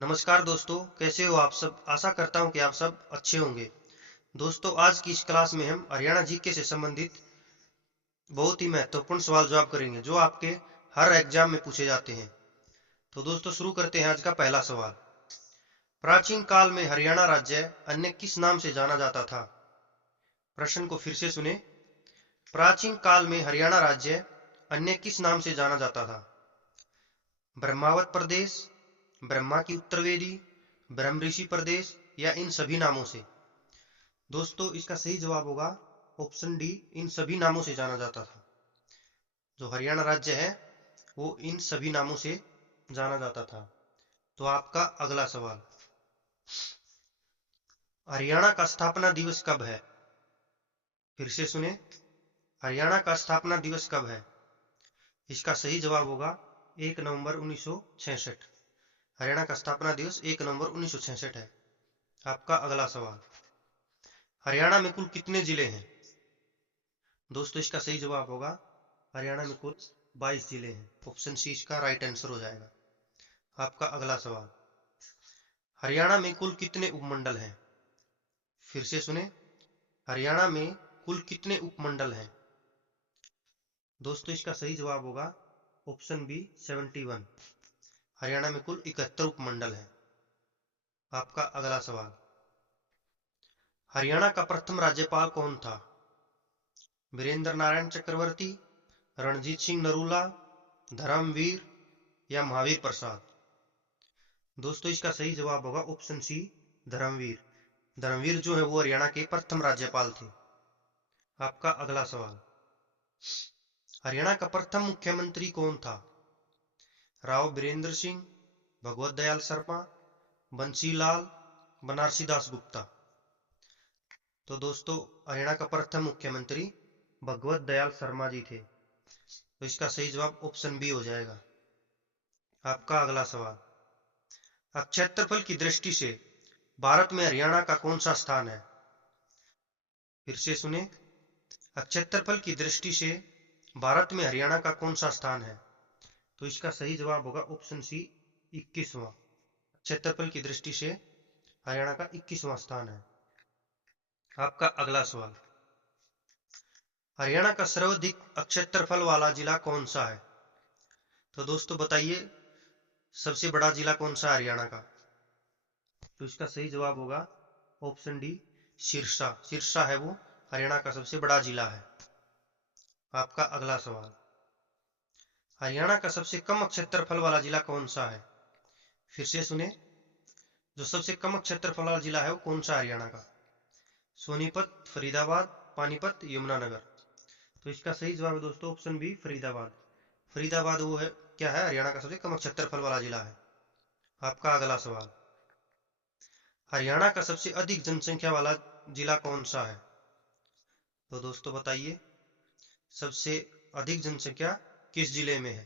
नमस्कार दोस्तों, कैसे हो आप सब। आशा करता हूं कि आप सब अच्छे होंगे। दोस्तों, आज की इस क्लास में हम हरियाणा जीके से संबंधित बहुत ही महत्वपूर्ण सवाल जवाब करेंगे जो आपके हर एग्जाम में पूछे जाते हैं। तो दोस्तों, शुरू करते हैं आज का पहला सवाल। प्राचीन काल में हरियाणा राज्य अन्य किस नाम से जाना जाता था? प्रश्न को फिर से सुने। प्राचीन काल में हरियाणा राज्य अन्य किस नाम से जाना जाता था? ब्रह्मावत प्रदेश, ब्रह्मा की उत्तरवेदी, ब्रह्मऋषि प्रदेश या इन सभी नामों से? दोस्तों, इसका सही जवाब होगा ऑप्शन डी, इन सभी नामों से जाना जाता था। जो हरियाणा राज्य है वो इन सभी नामों से जाना जाता था। तो आपका अगला सवाल। हरियाणा का स्थापना दिवस कब है? फिर से सुने। हरियाणा का स्थापना दिवस कब है? इसका सही जवाब होगा 1 नवंबर 1966। हरियाणा का स्थापना दिवस 1 नवंबर 1966 है। आपका अगला सवाल। हरियाणा में कुल कितने जिले हैं? दोस्तों, इसका सही जवाब होगा हरियाणा में कुल 22 जिले हैं। ऑप्शन सी इसका राइट आंसर हो जाएगा। आपका अगला सवाल। हरियाणा में कुल कितने उपमंडल हैं? फिर से सुने। हरियाणा में कुल कितने उपमंडल हैं? दोस्तों, इसका सही जवाब होगा ऑप्शन बी 71। हरियाणा में कुल 71 उपमंडल हैं। आपका अगला सवाल। हरियाणा का प्रथम राज्यपाल कौन था? वीरेंद्र नारायण चक्रवर्ती, रणजीत सिंह नरूला, धर्मवीर या महावीर प्रसाद? दोस्तों, इसका सही जवाब होगा ऑप्शन सी धर्मवीर। धर्मवीर जो है वो हरियाणा के प्रथम राज्यपाल थे। आपका अगला सवाल। हरियाणा का प्रथम मुख्यमंत्री कौन था? राव बीरेंद्र सिंह, भगवत दयाल शर्मा, बंसीलाल, बनारसी दास गुप्ता? तो दोस्तों, हरियाणा का प्रथम मुख्यमंत्री भगवत दयाल शर्मा जी थे। तो इसका सही जवाब ऑप्शन बी हो जाएगा। आपका अगला सवाल। अब क्षेत्रफल की दृष्टि से भारत में हरियाणा का कौन सा स्थान है? फिर से सुने। अब क्षेत्रफल की दृष्टि से भारत में हरियाणा का कौन सा स्थान है? तो इसका सही जवाब होगा ऑप्शन सी 21वां। क्षेत्रफल की दृष्टि से हरियाणा का 21वां स्थान है। आपका अगला सवाल। हरियाणा का सर्वाधिक क्षेत्रफल वाला जिला कौन सा है? तो दोस्तों बताइए, सबसे बड़ा जिला कौन सा है हरियाणा का? तो इसका सही जवाब होगा ऑप्शन डी सिरसा। सिरसा है वो हरियाणा का सबसे बड़ा जिला है। आपका अगला सवाल। हरियाणा का सबसे कम क्षेत्रफल वाला जिला कौन सा है? फिर से सुने। जो सबसे कम क्षेत्रफल वाला जिला है वो कौन सा हरियाणा का? सोनीपत, फरीदाबाद, पानीपत, यमुनानगर? तो इसका सही जवाब है दोस्तों ऑप्शन बी फरीदाबाद। फरीदाबाद वो है क्या है, हरियाणा का सबसे कम क्षेत्रफल वाला जिला है। आपका अगला सवाल। हरियाणा का सबसे अधिक जनसंख्या वाला जिला कौन सा है? तो दोस्तों बताइए, सबसे अधिक जनसंख्या किस जिले में है?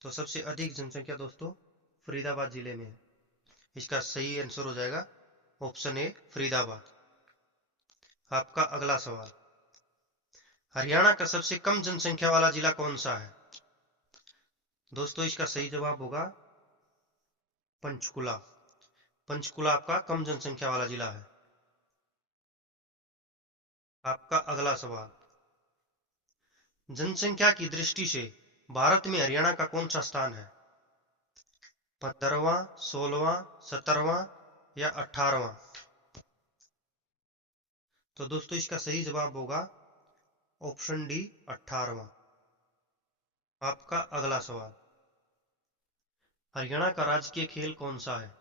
तो सबसे अधिक जनसंख्या दोस्तों फरीदाबाद जिले में है। इसका सही आंसर हो जाएगा ऑप्शन ए फरीदाबाद। आपका अगला सवाल। हरियाणा का सबसे कम जनसंख्या वाला जिला कौन सा है? दोस्तों, इसका सही जवाब होगा पंचकुला। पंचकुला आपका कम जनसंख्या वाला जिला है। आपका अगला सवाल। जनसंख्या की दृष्टि से भारत में हरियाणा का कौन सा स्थान है? 15वां, 16वां, 17वां या 18वां? तो दोस्तों, इसका सही जवाब होगा ऑप्शन डी 18वां। आपका अगला सवाल। हरियाणा का राजकीय खेल कौन सा है?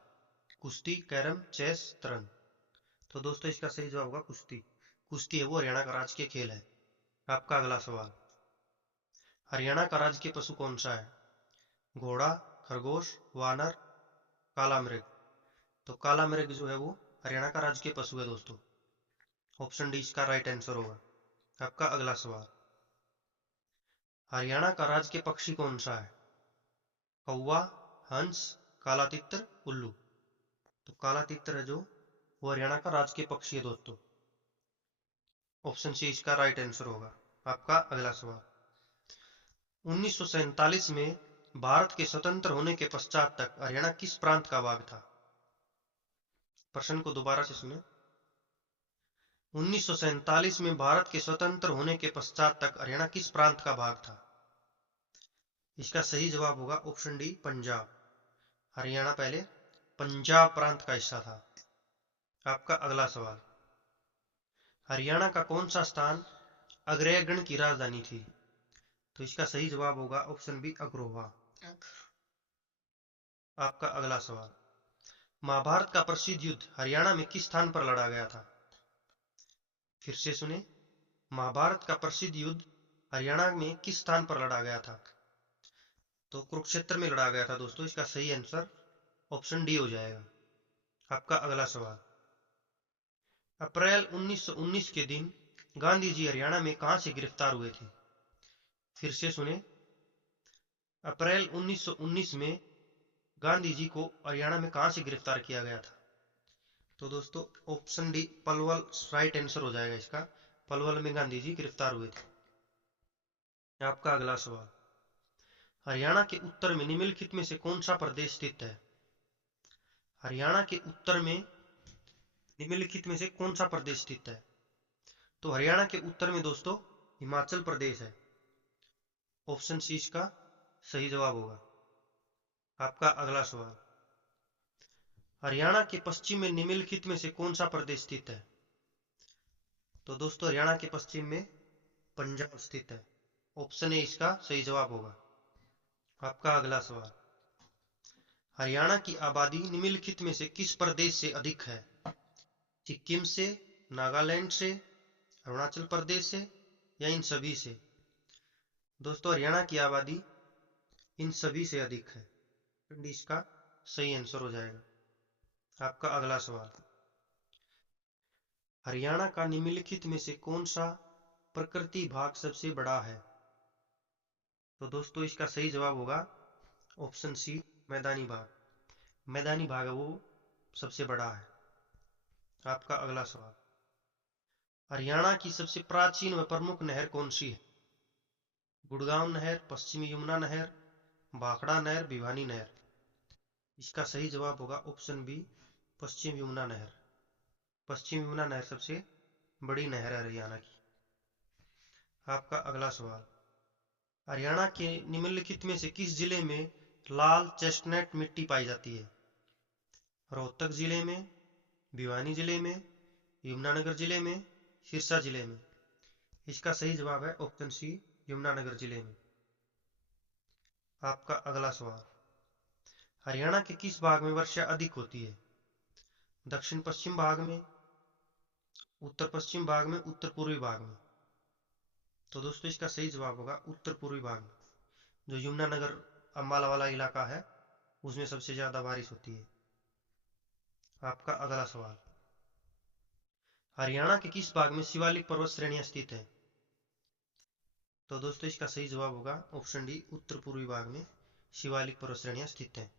कुश्ती, कैरम, चेस, शतरंज? तो दोस्तों, इसका सही जवाब होगा कुश्ती। कुश्ती है वो हरियाणा का राजकीय खेल है। आपका अगला सवाल। हरियाणा का राजकीय पशु कौन सा है? घोड़ा, खरगोश, वानर, काला मृग? तो काला मृग जो है वो हरियाणा का राजकीय पशु है दोस्तों। ऑप्शन डी इसका राइट आंसर होगा। आपका अगला सवाल। हरियाणा का राजकीय पक्षी कौन सा है? कौवा, हंस, काला तितर, उल्लू? तो काला तितर है जो वो हरियाणा का राजकीय पक्षी है दोस्तों। ऑप्शन सी इसका राइट आंसर होगा। आपका अगला सवाल। 1947 में भारत के स्वतंत्र होने के पश्चात तक हरियाणा किस प्रांत का भाग था? प्रश्न को दोबारा से सुने। 1947 में भारत के स्वतंत्र होने के पश्चात तक हरियाणा किस प्रांत का भाग था? इसका सही जवाब होगा ऑप्शन डी, पंजाब। हरियाणा पहले पंजाब प्रांत का हिस्सा था। आपका अगला सवाल, हरियाणा का कौन सा स्थान अग्रगण्य की राजधानी थी? तो इसका सही जवाब होगा ऑप्शन बी, अग्रोहा। आपका अगला सवाल, महाभारत का प्रसिद्ध युद्ध हरियाणा में किस स्थान पर लड़ा गया था? फिर से सुने, महाभारत का प्रसिद्ध युद्ध हरियाणा में किस स्थान पर लड़ा गया था? तो कुरुक्षेत्र में लड़ा गया था दोस्तों। इसका सही आंसर ऑप्शन डी हो जाएगा। आपका अगला सवाल, अप्रैल 1919 के दिन गांधी जी हरियाणा में कहां से गिरफ्तार हुए थे? फिर से सुने, अप्रैल 1919 में गांधी जी को हरियाणा में कहां से गिरफ्तार किया गया था? तो दोस्तों option D, Palwal right answer हो जाएगा इसका। पलवल में गांधी जी गिरफ्तार हुए थे। आपका अगला सवाल, हरियाणा के उत्तर में निम्नलिखित में से कौन सा प्रदेश स्थित है? हरियाणा के उत्तर में निम्नलिखित में से कौन सा प्रदेश स्थित है? तो हरियाणा के उत्तर में दोस्तों हिमाचल प्रदेश है। ऑप्शन सी इसका सही जवाब होगा। आपका अगला सवाल, हरियाणा के पश्चिम में निम्नलिखित में से कौन सा प्रदेश स्थित है? तो दोस्तों हरियाणा के पश्चिम में पंजाब स्थित है। ऑप्शन ए इसका सही जवाब होगा। आपका अगला सवाल, हरियाणा की आबादी निम्नलिखित में से किस प्रदेश से अधिक है? सिक्किम से, नागालैंड से, अरुणाचल प्रदेश से या इन सभी से? दोस्तों हरियाणा की आबादी इन सभी से अधिक है। इसका सही आंसर हो जाएगा। आपका अगला सवाल, हरियाणा का निम्नलिखित में से कौन सा प्रकृति भाग सबसे बड़ा है? तो दोस्तों इसका सही जवाब होगा ऑप्शन सी, मैदानी भाग। मैदानी भाग है वो सबसे बड़ा है। आपका अगला सवाल, हरियाणा की सबसे प्राचीन व प्रमुख नहर कौन सी है? गुड़गांव नहर, पश्चिमी यमुना नहर, भाखड़ा नहर, भिवानी नहर? इसका सही जवाब होगा ऑप्शन बी, पश्चिम यमुना नहर। पश्चिम यमुना नहर सबसे बड़ी नहर है हरियाणा की। आपका अगला सवाल, हरियाणा के निम्नलिखित में से किस जिले में लाल चेस्टनट मिट्टी पाई जाती है? रोहतक जिले में, भिवानी जिले में, यमुनानगर जिले में, सिरसा जिले में? इसका सही जवाब है ऑप्शन सी, यमुनानगर जिले में। आपका अगला सवाल, हरियाणा के किस भाग में वर्षा अधिक होती है? दक्षिण पश्चिम भाग में, उत्तर पश्चिम भाग में, उत्तर पूर्वी भाग में? तो दोस्तों इसका सही जवाब होगा उत्तर पूर्वी भाग में। जो यमुनानगर अंबाला वाला इलाका है उसमें सबसे ज्यादा बारिश होती है। आपका अगला सवाल, हरियाणा के किस भाग में शिवालिक पर्वत श्रेणियां स्थित है? तो दोस्तों इसका सही जवाब होगा ऑप्शन डी, उत्तर पूर्वी भाग में शिवालिक पर्वत श्रेणियां स्थित हैं।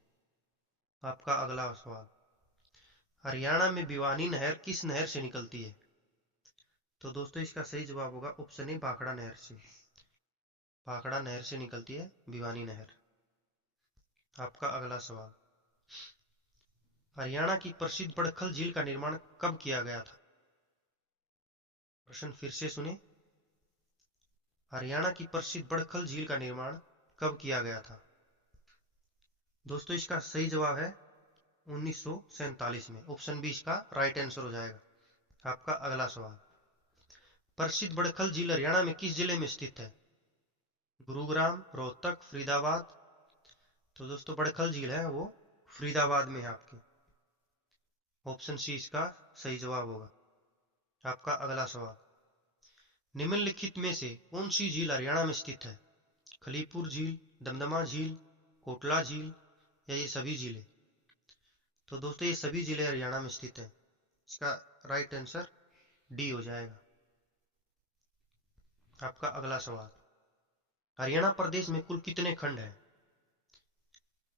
आपका अगला सवाल, हरियाणा में भिवानी नहर किस नहर से निकलती है? तो दोस्तों इसका सही जवाब होगा ऑप्शन ए, भाखड़ा नहर से। भाखड़ा नहर से निकलती है भिवानी नहर। आपका अगला सवाल, हरियाणा की प्रसिद्ध बड़खल झील का निर्माण कब किया गया था? प्रश्न फिर से सुने, हरियाणा की प्रसिद्ध बड़खल झील का निर्माण कब किया गया था? दोस्तों इसका सही जवाब है 1947 में। ऑप्शन बी इसका राइट आंसर हो जाएगा। आपका अगला सवाल, प्रसिद्ध बड़खल झील हरियाणा में किस जिले में स्थित है? गुरुग्राम, रोहतक, फरीदाबाद? तो दोस्तों बड़खल झील है वो फरीदाबाद में है आपके। ऑप्शन सी इसका सही जवाब होगा। आपका अगला सवाल, निम्नलिखित में से कौन सी झील हरियाणा में स्थित है? खलीपुर झील, दमदमा झील, कोटला झील या ये सभी झीलें? तो दोस्तों ये सभी जिले हरियाणा में स्थित हैं। इसका राइट आंसर डी हो जाएगा। आपका अगला सवाल, हरियाणा प्रदेश में कुल कितने खंड हैं?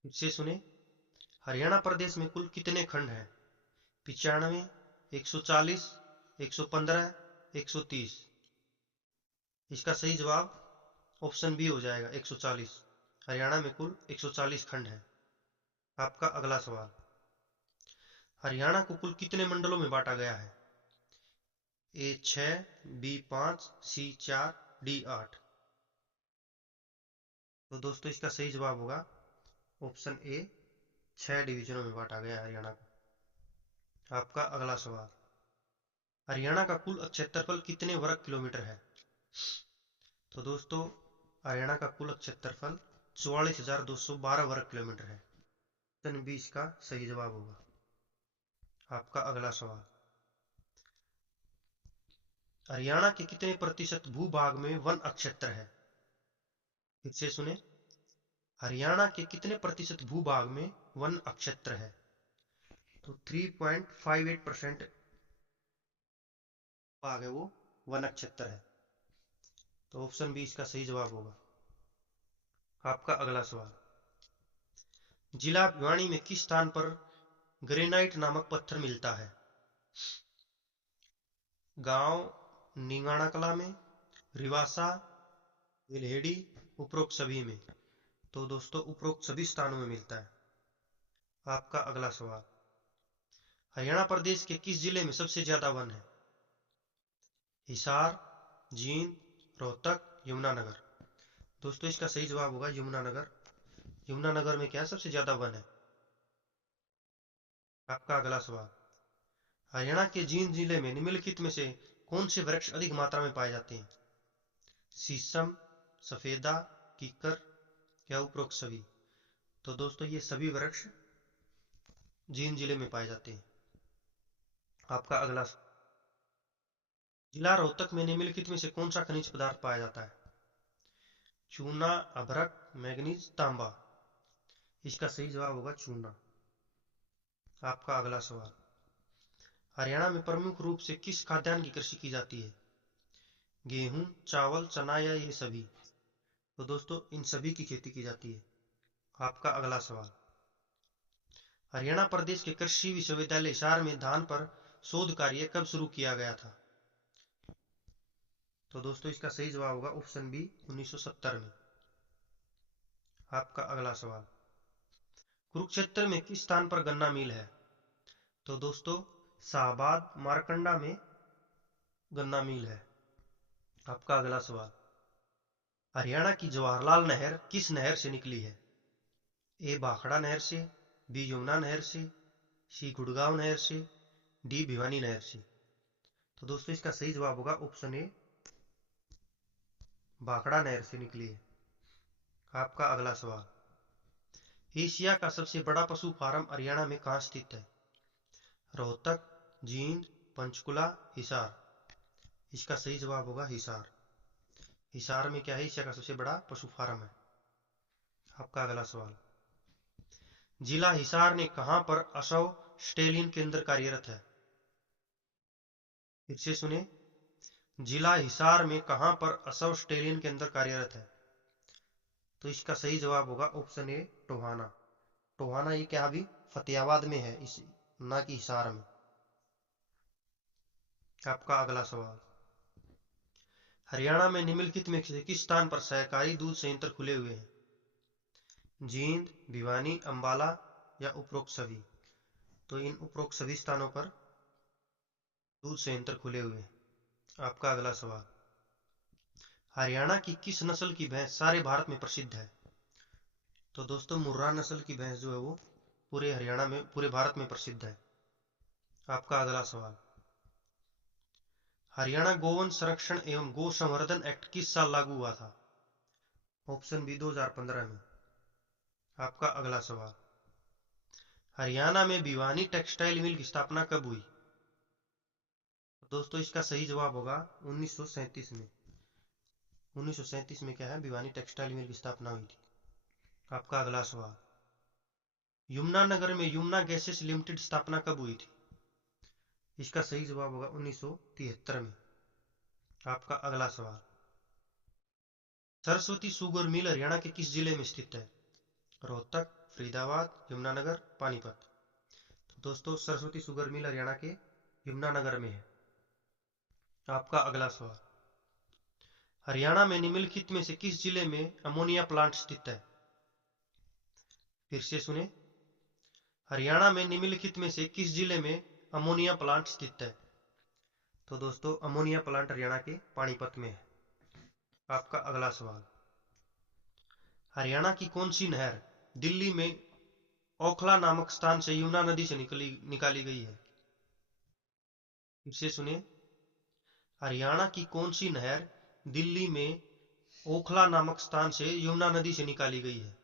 फिर से सुने, हरियाणा प्रदेश में कुल कितने खंड हैं? 95, 140, 115, 130? इसका सही जवाब ऑप्शन बी हो जाएगा, 140। हरियाणा में कुल 140 खंड है। आपका अगला सवाल, हरियाणा को कुल कितने मंडलों में बांटा गया है? ए 6, बी 5, सी 4, डी 8। तो दोस्तों इसका सही जवाब होगा ऑप्शन ए, 6 डिवीजनों में बांटा गया है हरियाणा को। आपका अगला सवाल, हरियाणा का कुल क्षेत्रफल कितने वर्ग किलोमीटर है? तो दोस्तों हरियाणा का कुल क्षेत्रफल 44,212 वर्ग किलोमीटर है। ऑप्शन बी इसका सही जवाब होगा। आपका अगला सवाल, हरियाणा के कितने प्रतिशत भूभाग में वन क्षेत्र है? फिर से सुने, हरियाणा के कितने प्रतिशत भूभाग में वन क्षेत्र है? तो 3.58% भाग है वो वन क्षेत्र है। तो ऑप्शन बी इसका सही जवाब होगा। आपका अगला सवाल, जिला भिवानी में किस स्थान पर ग्रेनाइट नामक पत्थर मिलता है? गांव निंगाना कला में, रिवासा, विलहेड़ी, उपरोक्त सभी में। तो दोस्तों उपरोक्त सभी स्थानों में मिलता है। आपका अगला सवाल, हरियाणा प्रदेश के किस जिले में सबसे ज्यादा वन है? हिसार, जींद, रोहतक, यमुनानगर। दोस्तों इसका सही जवाब होगा यमुनानगर। यमुनानगर में क्या है, सबसे ज्यादा वन है। आपका अगला सवाल, हरियाणा के जींद जिले में निम्नलिखित में से कौन से वृक्ष अधिक मात्रा में पाए जाते हैं? शीशम, सफेदा, कीकर या उपरोक्त सभी। तो दोस्तों ये सभी वृक्ष जींद जिले में पाए जाते हैं। आपका अगला सवाल, जिला रोहतक में निम्नलिखित में से कौन सा खनिज पदार्थ पाया जाता है? चूना, अभ्रक, मैग्नीज, तांबा। इसका सही जवाब होगा चूना। आपका अगला सवाल, हरियाणा में प्रमुख रूप से किस खाद्यान्न की कृषि की जाती है? गेहूं, चावल, चना या ये सभी? तो दोस्तों इन सभी की खेती की जाती है। आपका अगला सवाल, हरियाणा प्रदेश के कृषि विश्वविद्यालय हिसार में धान पर शोध कार्य कब शुरू किया गया था? तो दोस्तों इसका सही जवाब होगा ऑप्शन बी, 1970 में। आपका अगला सवाल, कुरुक्षेत्र में किस स्थान पर गन्ना मिल है? तो दोस्तों शाहबाद मारकंडा में गन्ना मिल है। आपका अगला सवाल, हरियाणा की जवाहरलाल नहर किस नहर से निकली है? ए भाखड़ा नहर से, बी यमुना नहर से, सी गुड़गांव नहर से, डी भिवानी नहर से। तो दोस्तों इसका सही जवाब होगा ऑप्शन ए, भाखड़ा नहर से निकली है। आपका अगला सवाल, एशिया का सबसे बड़ा पशु फार्म हरियाणा में कहाँ स्थित है? रोहतक, जींद, पंचकुला, हिसार। इसका सही जवाब होगा हिसार। हिसार में क्या है, एशिया का सबसे बड़ा पशु फार्म है। आपका अगला सवाल, जिला हिसार ने कहां पर असव स्टेलिन केंद्र कार्यरत है? फिर से सुने, जिला हिसार में कहां पर असव स्टेलिन केंद्र कार्यरत है? तो इसका सही जवाब होगा ऑप्शन ए, टोहाना। टोहाना ये क्या अभी फतेहाबाद में है, इस ना कि हिसार में। आपका अगला सवाल, हरियाणा में निम्नलिखित में से किस स्थान पर सहकारी दूध संयंत्र खुले हुए हैं? जींद, भिवानी, अंबाला या उपरोक्त सभी? तो इन उपरोक्त सभी स्थानों पर दूध संयंत्र खुले हुए हैं। आपका अगला सवाल, हरियाणा की किस नस्ल की भैंस सारे भारत में प्रसिद्ध है? तो दोस्तों मुर्रा नस्ल की भैंस जो है वो पूरे हरियाणा में, पूरे भारत में प्रसिद्ध है। आपका अगला सवाल, हरियाणा गोवंश संरक्षण एवं गो संवर्धन एक्ट किस साल लागू हुआ था? ऑप्शन बी, 2015 में। आपका अगला सवाल, हरियाणा में भिवानी टेक्सटाइल मिल की स्थापना कब हुई? दोस्तों इसका सही जवाब होगा 1937 में। 1937 में क्या है, भिवानी टेक्सटाइल मिल की स्थापना हुई थी। आपका अगला सवाल, यमुनानगर में यमुना गैसेस लिमिटेड स्थापना कब हुई थी? इसका सही जवाब होगा 1973 में। आपका अगला सवाल, सरस्वती शुगर मिल हरियाणा के किस जिले में स्थित है? रोहतक, फरीदाबाद, यमुनानगर, पानीपत। तो दोस्तों सरस्वती शुगर मिल हरियाणा के यमुनानगर में है। आपका अगला सवाल, हरियाणा में निम्नलिखित में से किस जिले में अमोनिया प्लांट स्थित है? फिर से सुने, हरियाणा में निम्नलिखित में से किस जिले में अमोनिया प्लांट स्थित है? तो दोस्तों अमोनिया प्लांट हरियाणा के पानीपत में है। आपका अगला सवाल, हरियाणा की कौन सी नहर दिल्ली में ओखला नामक स्थान से यमुना नदी से निकाली गई है? फिर से सुने, हरियाणा की कौन सी नहर दिल्ली में ओखला नामक स्थान से यमुना नदी से निकाली गई है?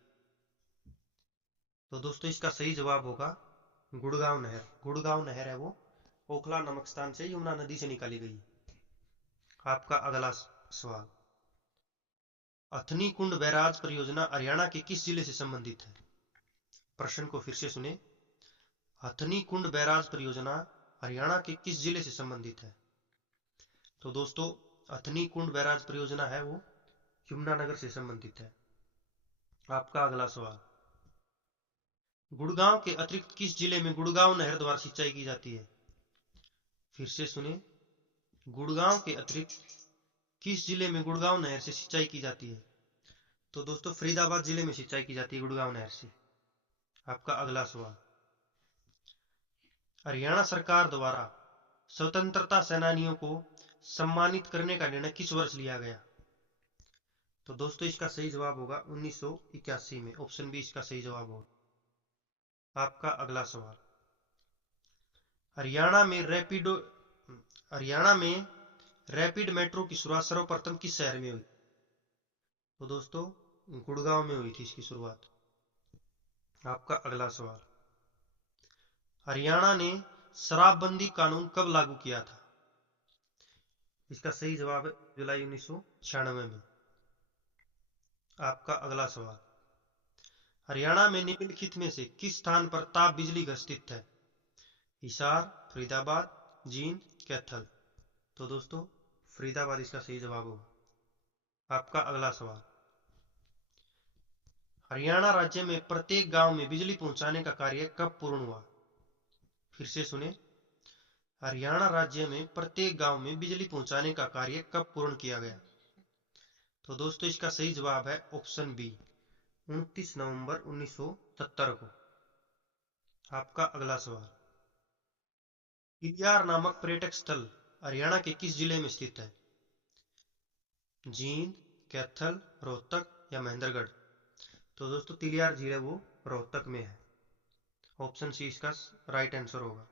तो दोस्तों इसका सही जवाब होगा गुड़गांव नहर। गुड़गांव नहर है वो ओखला नामक स्थान से यमुना नदी से निकाली गई। आपका अगला सवाल, अथनी कुंड बैराज परियोजना हरियाणा के किस जिले से संबंधित है? प्रश्न को फिर से सुने, हथनी कुंड बैराज परियोजना हरियाणा के किस जिले से संबंधित है? तो दोस्तों हथनी कुंड बैराज परियोजना है वो यमुनानगर से संबंधित है। आपका अगला सवाल, गुड़गांव के अतिरिक्त किस जिले में गुड़गांव नहर द्वारा सिंचाई की जाती है? फिर से सुने, गुड़गांव के अतिरिक्त किस जिले में गुड़गांव नहर से सिंचाई की जाती है? तो दोस्तों फरीदाबाद जिले में सिंचाई की जाती है गुड़गांव नहर से। आपका अगला सवाल, हरियाणा सरकार द्वारा स्वतंत्रता सेनानियों को सम्मानित करने का निर्णय किस वर्ष लिया गया? तो दोस्तों इसका सही जवाब होगा 1981 में। ऑप्शन बी इसका सही जवाब होगा। आपका अगला सवाल, हरियाणा में रैपिड मेट्रो की शुरुआत सर्वप्रथम किस शहर में हुई? तो दोस्तों गुड़गांव में हुई थी इसकी शुरुआत। आपका अगला सवाल, हरियाणा ने शराबबंदी कानून कब लागू किया था? इसका सही जवाब है जुलाई 1996 में। आपका अगला सवाल, हरियाणा में निम्नलिखित में से किस स्थान पर ताप बिजली घर स्थित है? हिसार, फरीदाबाद, जींद, कैथल। तो दोस्तों फरीदाबाद इसका सही जवाब होगा। आपका अगला सवाल, हरियाणा राज्य में प्रत्येक गांव में बिजली पहुंचाने का कार्य कब पूर्ण हुआ? फिर से सुने, हरियाणा राज्य में प्रत्येक गांव में बिजली पहुंचाने का कार्य कब पूर्ण किया गया? तो दोस्तों इसका सही जवाब है ऑप्शन बी 29 नवंबर 1970 को। आपका अगला सवाल, किलियार नामक पर्यटक स्थल हरियाणा के किस जिले में स्थित है? जींद, कैथल, रोहतक या महेंद्रगढ़। तो दोस्तों तिलियार झील है वो रोहतक में है। ऑप्शन सी इसका राइट आंसर होगा।